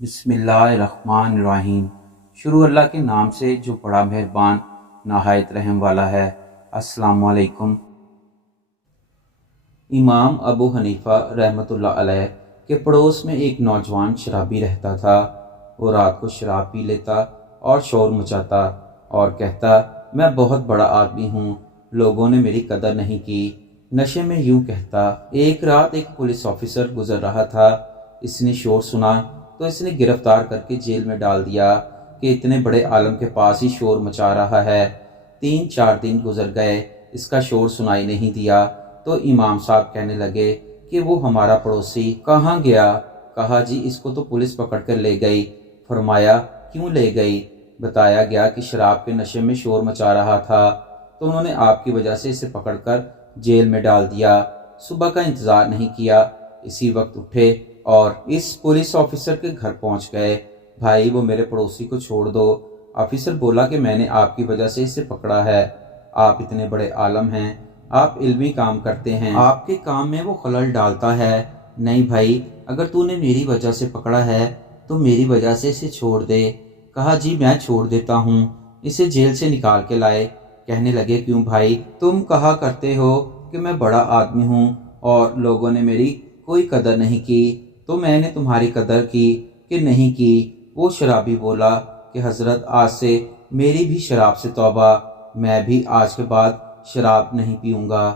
بسم اللہ الرحمن الرحیم۔ شروع اللہ کے نام سے جو بڑا مہربان نہایت رحم والا ہے۔ السلام علیکم۔ امام ابو حنیفہ رحمۃ اللہ علیہ کے پڑوس میں ایک نوجوان شرابی رہتا تھا۔ وہ رات کو شراب پی لیتا اور شور مچاتا اور کہتا، میں بہت بڑا آدمی ہوں، لوگوں نے میری قدر نہیں کی۔ نشے میں یوں کہتا۔ ایک رات ایک پولیس آفیسر گزر رہا تھا۔ اس نے شور سنا تو اس نے گرفتار کر کے جیل میں ڈال دیا کہ اتنے بڑے عالم کے پاس ہی شور مچا رہا ہے۔ 3-4 دن گزر گئے، اس کا شور سنائی نہیں دیا تو امام صاحب کہنے لگے کہ وہ ہمارا پڑوسی کہاں گیا؟ کہا جی اس کو تو پولیس پکڑ کر لے گئی۔ فرمایا کیوں لے گئی؟ بتایا گیا کہ شراب کے نشے میں شور مچا رہا تھا تو انہوں نے آپ کی وجہ سے اسے پکڑ کر جیل میں ڈال دیا۔ صبح کا انتظار نہیں کیا، اسی وقت اٹھے اور اس پولیس آفیسر کے گھر پہنچ گئے۔ بھائی وہ میرے پڑوسی کو چھوڑ دو۔ آفیسر بولا کہ میں نے آپ کی وجہ سے اسے پکڑا ہے، آپ اتنے بڑے عالم ہیں، آپ علمی کام کرتے ہیں، آپ کے کام میں وہ خلل ڈالتا ہے۔ نہیں بھائی، اگر تو نے میری وجہ سے پکڑا ہے تو میری وجہ سے اسے چھوڑ دے۔ کہا جی میں چھوڑ دیتا ہوں۔ اسے جیل سے نکال کے لائے۔ کہنے لگے کیوں بھائی؟ تم کہا کرتے ہو کہ میں بڑا آدمی ہوں اور لوگوں نے میری کوئی قدر نہیں کی، تو میں نے تمہاری قدر کی کہ نہیں کی؟ وہ شرابی بولا کہ حضرت آج سے میری بھی شراب سے توبہ، میں بھی آج کے بعد شراب نہیں پیوں گا۔